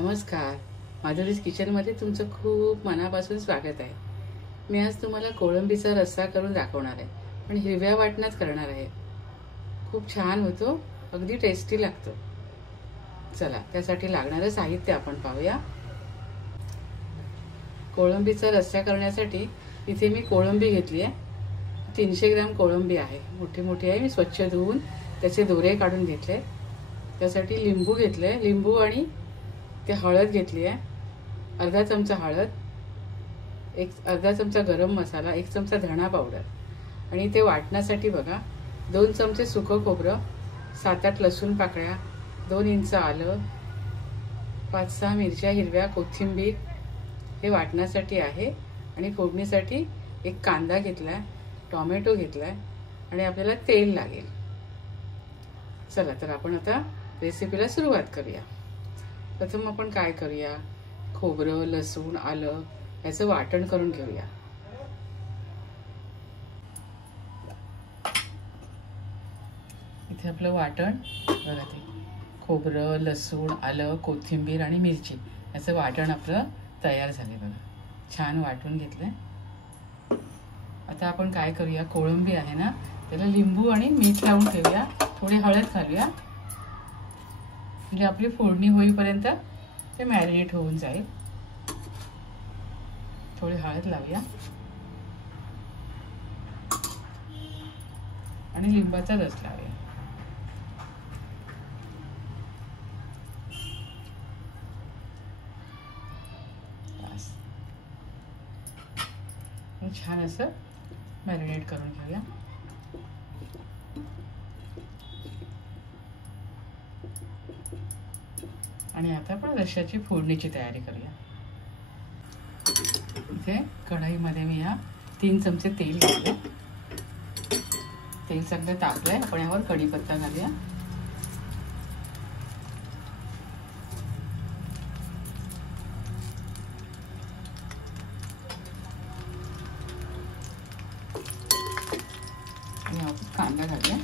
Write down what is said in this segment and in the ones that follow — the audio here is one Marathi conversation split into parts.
नमस्कार, माधुरीज किचनमध्ये तुमचं खूप मनापासून स्वागत आहे। मी आज तुम्हाला कोळंबीचा रस्सा करून दाखवणार आहे, पण हिरव्या वाटणात करणार आहे। खूप छान होतो, अगदी टेस्टी लागतो। चला, त्यासाठी लागणारे साहित्य आपण पाहूया। कोळंबीचा रस्सा करण्यासाठी इथे मी कोळंबी घेतली आहे। 300 ग्रॅम कोळंबी आहे, मोठी मोठी आहे। मी स्वच्छ धुवून त्याचे दोरे काढून घेतले। त्यासाठी लिंबू घेतले, लिंबू आणि ते हळद घेतली आहे, अर्धा चमचा हळद, अर्धा चमचा गरम मसाला, 1 चमचा धणा पावडर आणि ते वाटण्यासाठी बघा 2 चमचे सुकं खोबरं, 7-8 लसूण पाकळ्या, 2 इंच आलं, 5-6 मिरच्या हिरव्या, कोथिंबीर हे वाटण्यासाठी आहे। आणि फोडणीसाठी 1 कांदा घेतलाय, टोमॅटो घेतलाय आणि आपल्याला तेल लागेल। चला तर आपण आता रेसिपीला सुरुवात करूया। प्रथम आपण काय करूया, खोबरं, लसूण, आलं याचं वाटण करून घेऊया। इथे आपलं वाटण बघा, ते खोबरं, लसूण, आलं, कोथिंबीर आणि मिरची याचं वाटण आपलं तयार झाले बघा, छान वाटून घेतलंय। आता आपण काय करूया, कोळंबी आहे ना त्याला लिंबू आणि मीठ लावून ठेवूया, थोडी हळद घालूया म्हणजे आपली फोडणी होईपर्यंत ते मॅरिनेट होऊन जाईल। थोडी हळद लावूया आणि लिंबाचा रस लावूया। बस, छान असं मॅरिनेट करून घेऊया। आणि आता आपण रश्श्याची फोडणीची तयारी करूया। इथे कढईमध्ये मी 3 चमचे तेल घातले, तेल चांगलं तापलंय। आपण यावर कढीपत्ता घालूया, आणि आपण कांदा घालूया।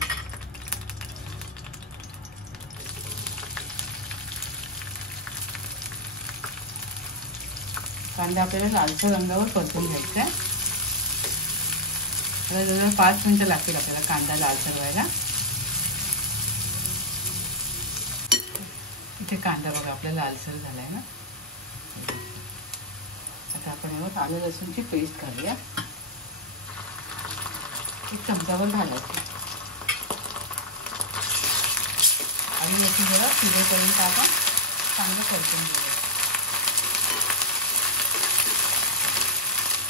कांदा आपल्याला लालसर रंगावर परतून घ्यायचा आहे। जवळजवळ 5 मिनिटं लागतील आपल्याला कांदा लालसर व्हायला। इथे कांदा बघा आपला लालसर झालाय ना। आता आपण यावर आलं लसूणची पेस्ट घालूया, 1 चमचावर घालायची आणि याची जरा शिजेपर्यंत आपण चांगलं परतून घेऊया।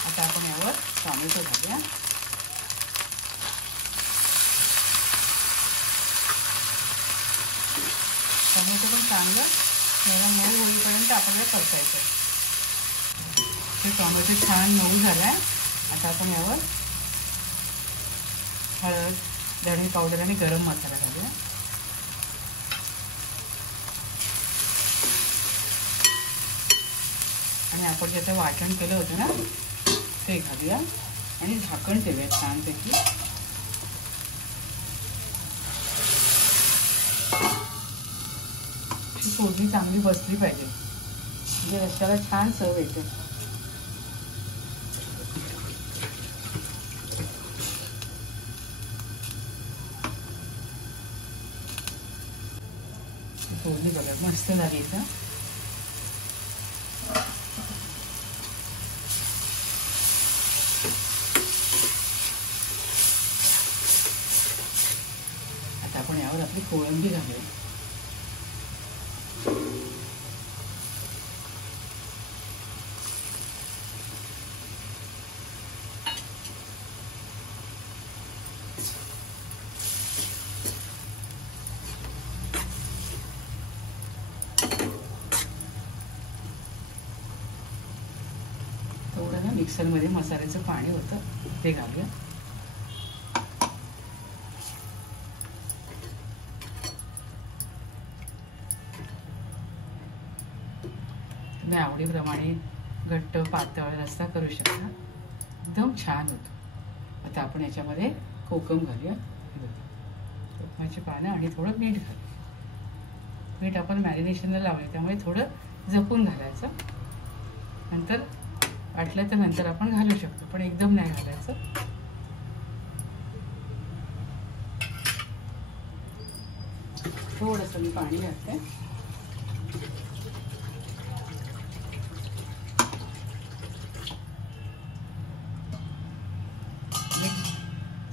आता आपण यावर टोमॅटो घालूया, टोमॅटो पण चांगलं याला मऊ होईपर्यंत आपल्याला परतायचं। हे टोमॅटो छान मऊ झालाय। आता आपण यावर हळद, धणे पावडर आणि गरम मसाला घालूया आणि आपण जे आता वाटण केलं होतं ना ते घालूया आणि झाकण ठेवूया छानपैकी। फोडणी चांगली बसली पाहिजे म्हणजे रश्श्याला छान चव येते। फोडणी बघा मस्त झाली इथं। आता आपण यावर आपली कोळंबी घालूया, थोडं ना मिक्सरमध्ये मसाल्याचं पाणी होतं ते घालूया। तुम्ही आवडीप्रमाणे घट्ट पातळ रस्सा करू शकता, एकदम छान होतो। आता आपण याच्यामध्ये कोकम घालूया, कोकमाची पानं आणि थोडं मीठ घालूया। मीठ आपण मॅरिनेशनला लावले त्यामुळे थोडं जपून घालायचं. नंतर वाटलं तर नंतर आपण घालू शकतो, पण एकदम नाही घालायचं. थोडंसं मी पाणी घालते. एक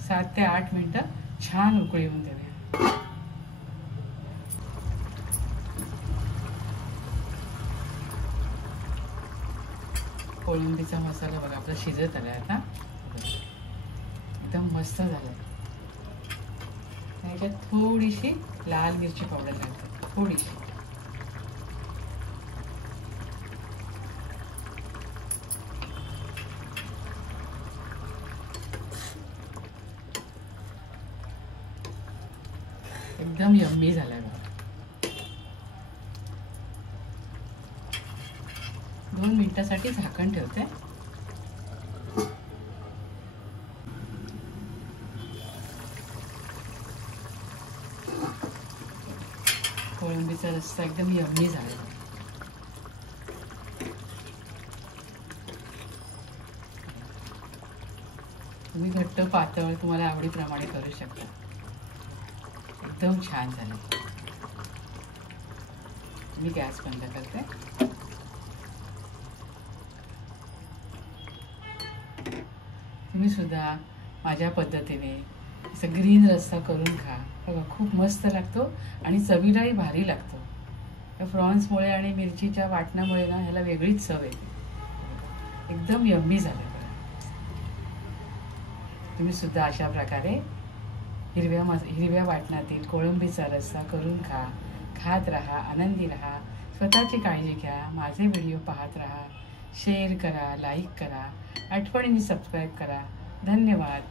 7 ते 8 मिनिटं छान उकळी येऊन देऊया. कोळंबीचा मसाला बघा आपला शिजत आलाय आता, एकदम मस्त झाला. त्याच्यात थोडीशी लाल मिरची पावडर घालते, थोडीशी. एकदम यम्मी झालाय बघा. 2 मिनिटासाठी झाकण ठेवते. कोळंबीचा रस्सा एकदम यम्मी झाला. तुम्ही घट्ट पातळ तुम्हाला आवडीप्रमाणे करू शकता. एकदम छान झाले. मी गॅस बंद करते. तुम्ही सुद्धा माझ्या पद्धतीने असं ग्रीन रस्सा करून खा. बघा खूप मस्त लागतो आणि चवीलाही भारी लागतो. त्या प्रॉन्समुळे आणि मिरचीच्या वाटणामुळे ना ह्याला वेगळीच चव येते. एकदम यम्मी झालं. बघा तुम्ही सुद्धा अशा प्रकारे हिरव्या वाटणातील कोळंबीचा रस्सा करून खा. खात राहा, आनंदी राहा, स्वतःची काळजी घ्या. माझे व्हिडिओ पाहत राहा, शेअर करा, लाईक करा, आठवणीने सबस्क्राईब करा. धन्यवाद.